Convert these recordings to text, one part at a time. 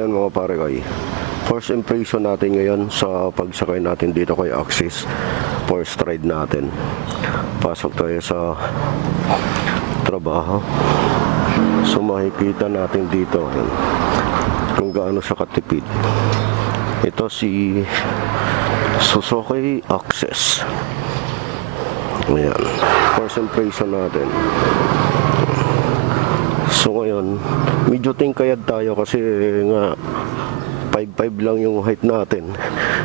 ayan mga pare kay, first impression natin ngayon sa pagsakay natin dito kay Axis. First ride natin. Pasok tayo sa trabaho. So makikita natin dito kung gaano siya katipid. Ito si Suzuki Access. Ayan. First impression natin. So ngayon, medyo tingkayad tayo kasi nga 5'5" lang yung height natin.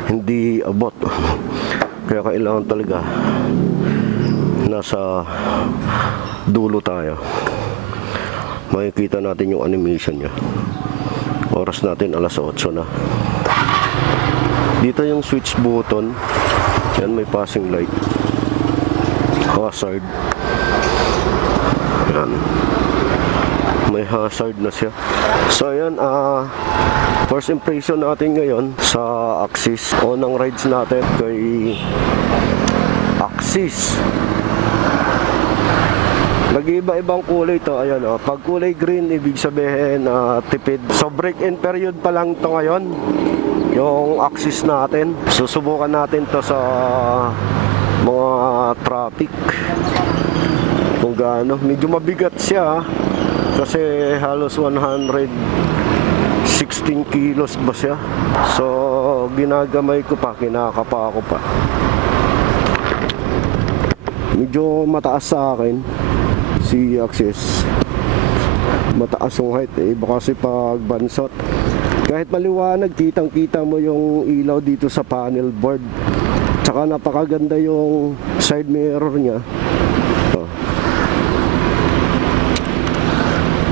Hindi abot. Kaya kailangan talaga nasa dulo tayo. Makikita natin yung animation niya. Oras natin alas 8 na. Dito yung switch button. Yan, may passing light. Hazard. Yan. May hazard na siya. So ayan, first impression natin ngayon sa Axis. Unang rides natin kay Axis. Nag-iba-ibang kulay to. Ayan, pag kulay green, ibig sabihin tipid. So break-in period pa lang to ngayon, yung Axis natin. Susubukan natin to sa mga traffic kung gaano. Medyo mabigat siya kasi halos 116 kilos ba siya. So ginagamay ko pa, kinakapa ako pa. Medyo mataas sa akin si Axis. Mataas yung height iba kasi pag bansot. Kahit maliwanag, kitang kita mo yung ilaw dito sa panel board. Tsaka napakaganda yung side mirror niya.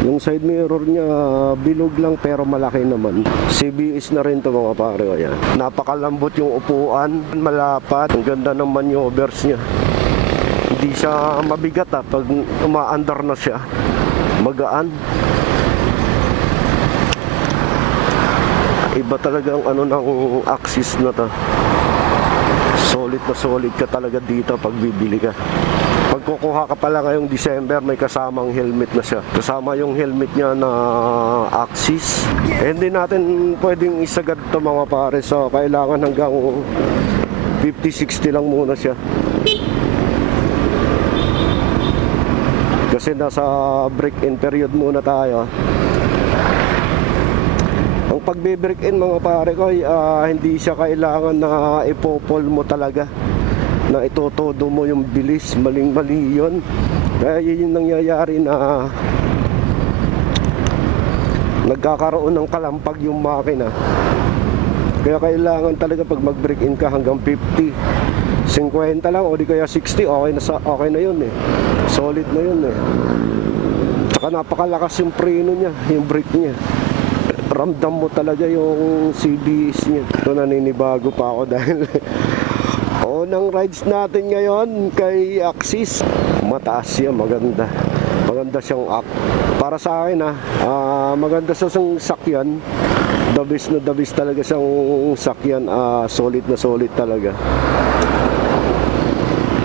Yung side mirror niya bilog lang pero malaki naman. CBS na rin to mga pare. Ayan. Napakalambot yung upuan, malapat. Ang ganda ng maneuvers niya. Hindi siya mabigat pag umaandar na siya. Magaan. Iba talagang ng Axis na to. Solid na solid ka talaga dito pag bibili ka. Pag kukuha ka pala ngayong December, may kasamang helmet na siya. Kasama yung helmet niya na Axis. Hindi natin pwedeng isagad to mga pare. So kailangan hanggang 50-60 lang muna siya. Kasi nasa break-in period muna tayo. Ang pagbe-break-in mga pare ko, hindi siya kailangan na ipopol mo talaga, na itotodo mo yung bilis. Maling-mali yun. Kaya yun yung nangyayari na nagkakaroon ng kalampag yung makina. Kaya kailangan talaga pag mag-break-in ka hanggang 50, 50 lang o di kaya 60, okay na yun solid na yun Tsaka napakalakas yung preno niya, yung brake niya. Ramdam mo talaga yung CBS niya. Ito, naninibago pa ako dahil unang rides natin ngayon kay Axis. Mataas siya, maganda siyang para sa akin maganda sa sakyan. The best talaga siyang sakyan. Solid na solid talaga.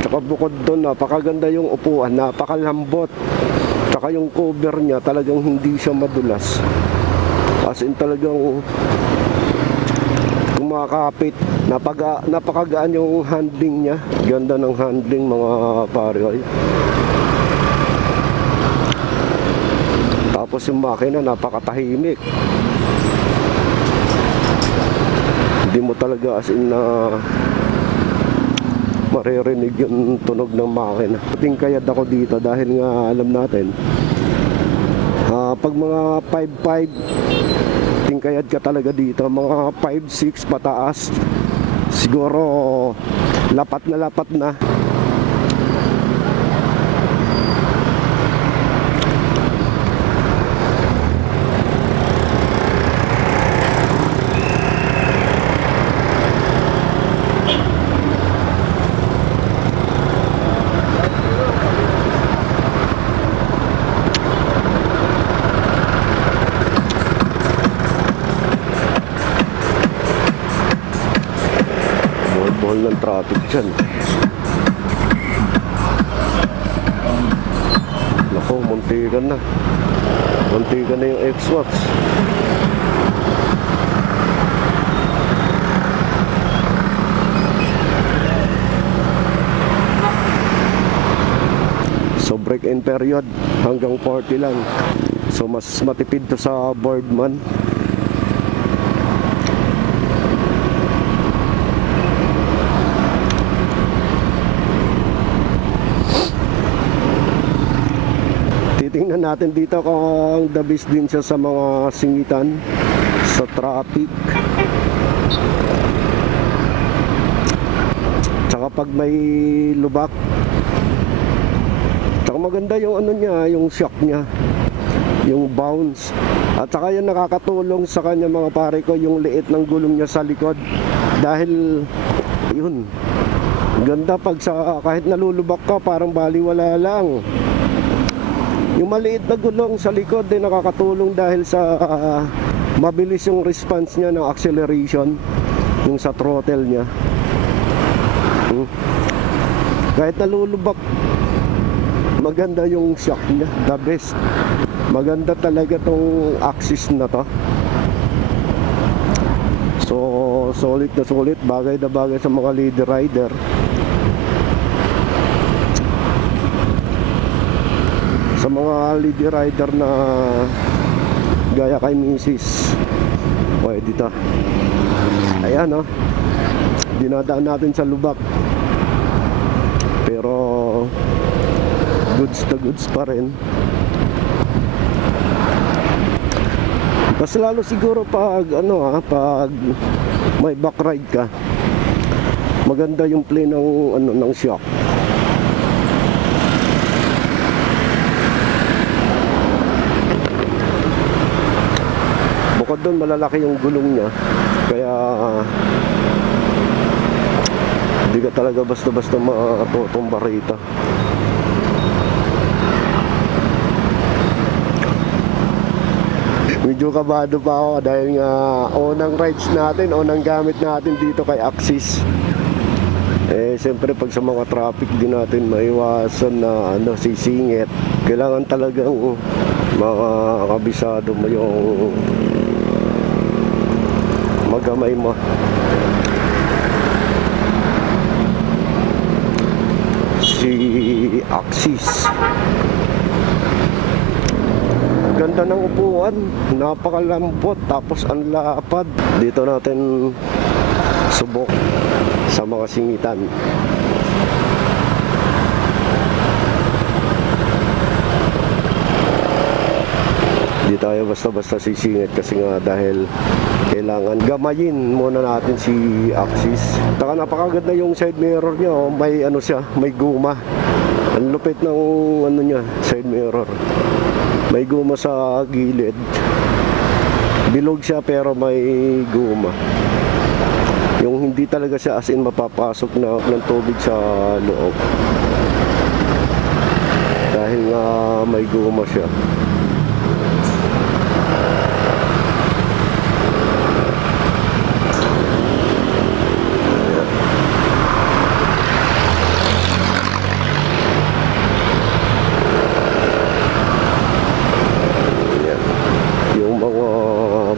Tsaka bukod doon, napakaganda yung upuan, napakalambot. Tsaka yung cover niya talagang hindi siya madulas. As in talagang kumakapit. Napakagaan yung handling niya. Ganda ng handling mga pare. Tapos yung makina napakatahimik. Hindi mo talaga as in maririnig yung tunog ng makina. Tingkayad ako dito dahil nga alam natin pag mga 5'5", tingkayad ka talaga dito. Mga 5'6" pataas, siguro lapat na. Ng traffic dyan. Nako, muntikan na yung X-Wax. break-in period hanggang 40 lang. So mas matipid to sa boardman. Titingnan natin dito kung the best din siya sa mga singitan, sa traffic. Tsaka pag may lubak. Tsaka maganda yung ano niya, yung shock niya, yung bounce. At saka yung nakakatulong sa kanya mga pare ko, yung liit ng gulong niya sa likod. Dahil yun, ganda pag sa kahit nalulubak ka parang baliwala lang. Yung maliit na gulong sa likod din nakakatulong dahil sa mabilis yung response niya ng acceleration, yung sa throttle niya. Kahit nalulubak, maganda yung shock niya, the best. Maganda talaga tong axis na to. So solid na solid, bagay na bagay sa mga lady rider. Sa mga lady rider na gaya kay Mrs. Pwede to. Ayan o, dinadaan natin sa lubak, pero goods na goods pa rin. Mas lalo siguro pag ano pag may back ride ka, maganda yung play ng ng shock. Bukod doon, malalaki yung gulong niya, kaya hindi ka talaga basta-basta makatutumba rito. Medyo kabado pa ako dahil nga unang rides natin, unang gamit natin dito kay Axis. Siyempre pag sa mga traffic din natin maiwasan na sisingit. Kailangan talagang makakabisado mo yung magamay mo. Si Axis, ganda ng upuan, napakalambot, tapos ang lapad. Dito natin subok sa mga singitan. Di tayo basta-basta sisingit kasi nga dahil kailangan gamayin muna natin si Axis. Taka napakaganda yung side mirror niya, oh. May siya, may guma. Ang lupit ng niya, side mirror. May guma sa gilid. Bilog siya pero may guma. Yung hindi talaga siya as in mapapasok ng tubig sa loob. Dahil nga may guma siya.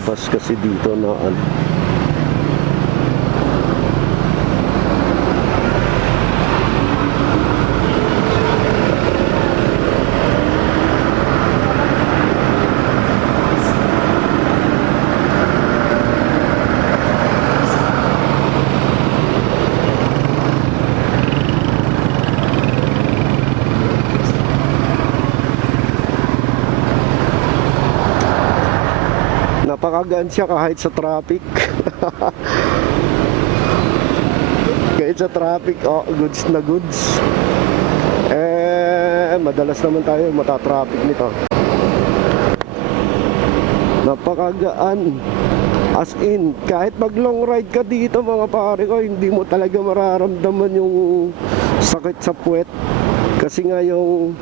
Bus kasi dito na napakagaan siya kahit sa traffic. Kahit sa traffic, goods na goods. Madalas naman tayo matatraffic nito. Napakagaan. As in, kahit mag long ride ka dito mga pare ko, hindi mo talaga mararamdaman yung sakit sa puwet. Kasi nga yung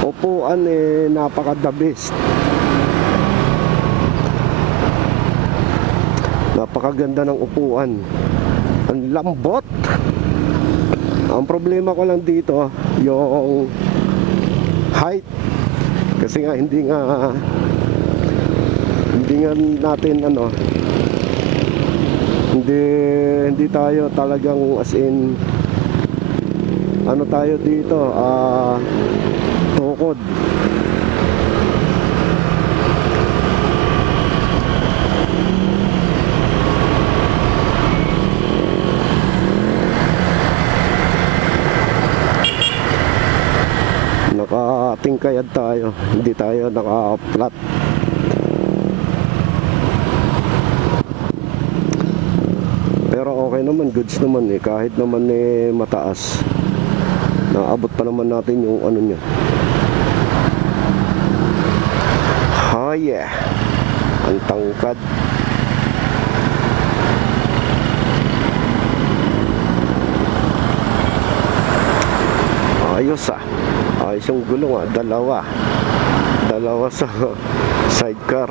upuan napaka the best. Napakaganda ng upuan. Ang lambot. Ang problema ko lang dito yung height. Kasi nga hindi natin hindi tayo talagang as in ano tayo dito, tukod. Nakatingkayad tayo, hindi tayo naka-flat. Pero okay naman, goods naman eh, kahit naman eh mataas. Naabot pa naman natin yung ano niya. Oh yeah, ang tangkad. Ayos ah. Ayos yung gulong ah. Dalawa sa sidecar.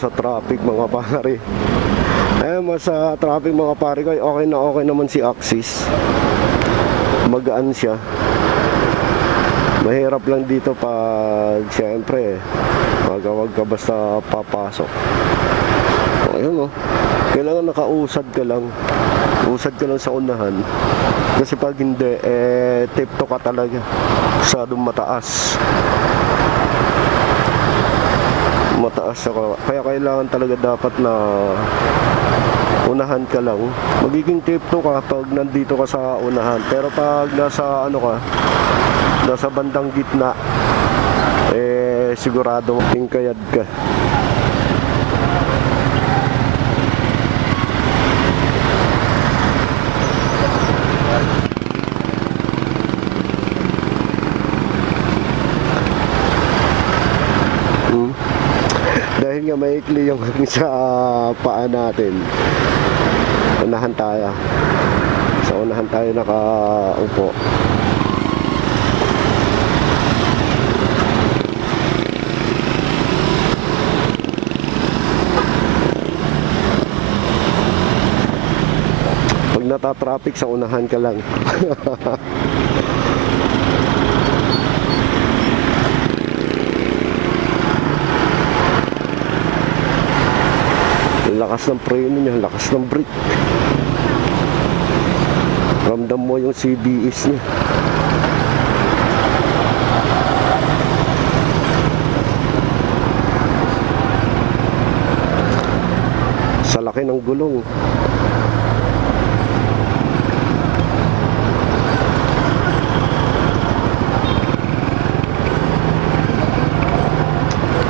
Sa traffic mga pare, mas sa traffic mga pare ko, okay naman si Axis. Magaan siya. Mahirap lang dito pag siyempre magawag ka basta papasok. Ayun oh, kailangan nakausad ka lang. Usad ka lang sa unahan. Kasi pag hindi, tipto ka talaga. Masyadong mataas ako. Kaya kailangan talaga dapat na unahan ka lang. Magiging tipto ka pag nandito ka sa unahan. Pero pag nasa ano ka, nasa bandang gitna, sigurado tingkayad ka. Dahil nga maikli yung sa paa natin, unahan tayo. Sa unahan tayo nakaupo. Pag nata-traffic, sa unahan ka lang. Lakas ng preno niya, lakas ng brake. Ramdam mo yung CBS niya. Sa laki ng gulong.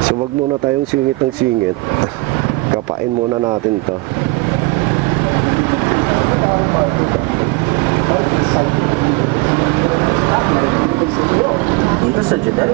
So wag muna tayong singit ng singit. Kapain muna natin to. Dito sa Jeddah.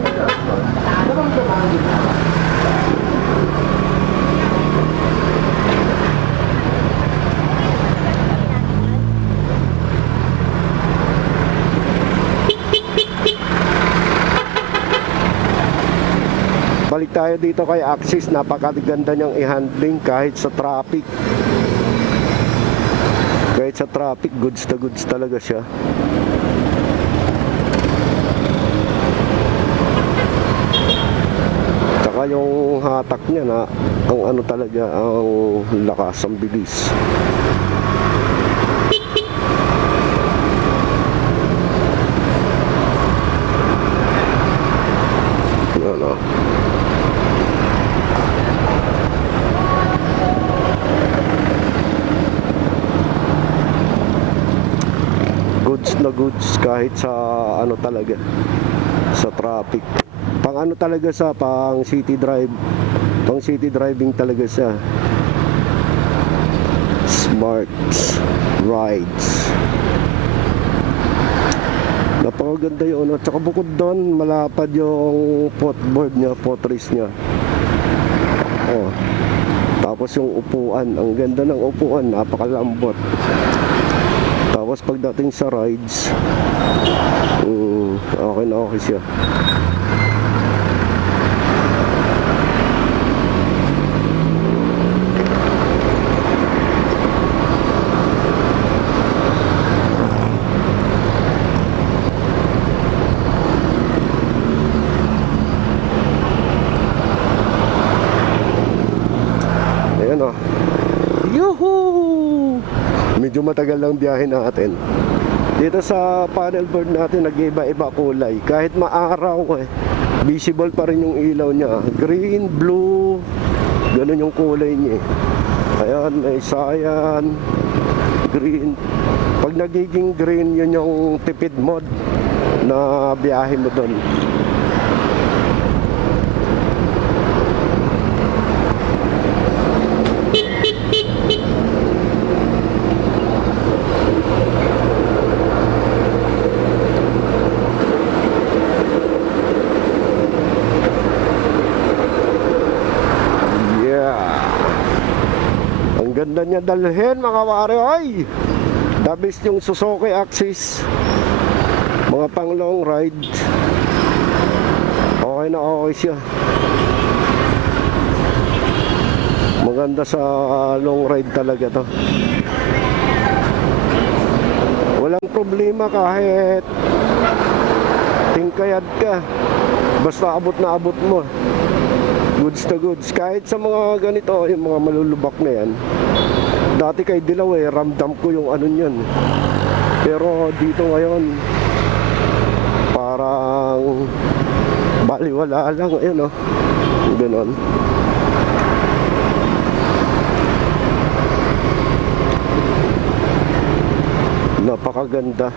Balik tayo dito kay Axis. Napakaganda niyang i-handling kahit sa traffic. Kahit sa traffic, goods na goods talaga siya. Tsaka yung hatak niya na ang ano talaga, ang lakas, ang bilis. Ano? Goods na goods kahit sa ano talaga, sa traffic. Pang ano talaga sa pang city drive, pang city driving talaga siya. Smart rides. Napakaganda yun. At saka bukod doon, malapad yung footboard niya, footrest niya. Oh. Tapos yung upuan, ang ganda ng upuan, napakalambot. Tapos pagdating sa rides, okay na okay siya. Ayan o. Yuhuu! Medyo matagal lang biyahe natin. Dito sa panel board natin, nag-iba-iba kulay. Kahit maaraw visible pa rin yung ilaw niya. Green, blue, ganun yung kulay niya. Ayan, may cyan, green. Pag nagiging green, yun yung tipid mode na biyahe mo doon. Ganda niya dalhin mga pare. Ay, the best yung Suzuki Axis, mga pang long ride. Okay na okay siya. Maganda sa long ride talaga to. Walang problema kahit tingkayad ka, basta abot na abot mo. Goods to goods. Kahit sa mga ganito, yung mga malulubak na yan, dati kay Dilaw ramdam ko yung ano nyan. Pero dito ngayon, parang baliwala lang. Ayun ganon. Napakaganda.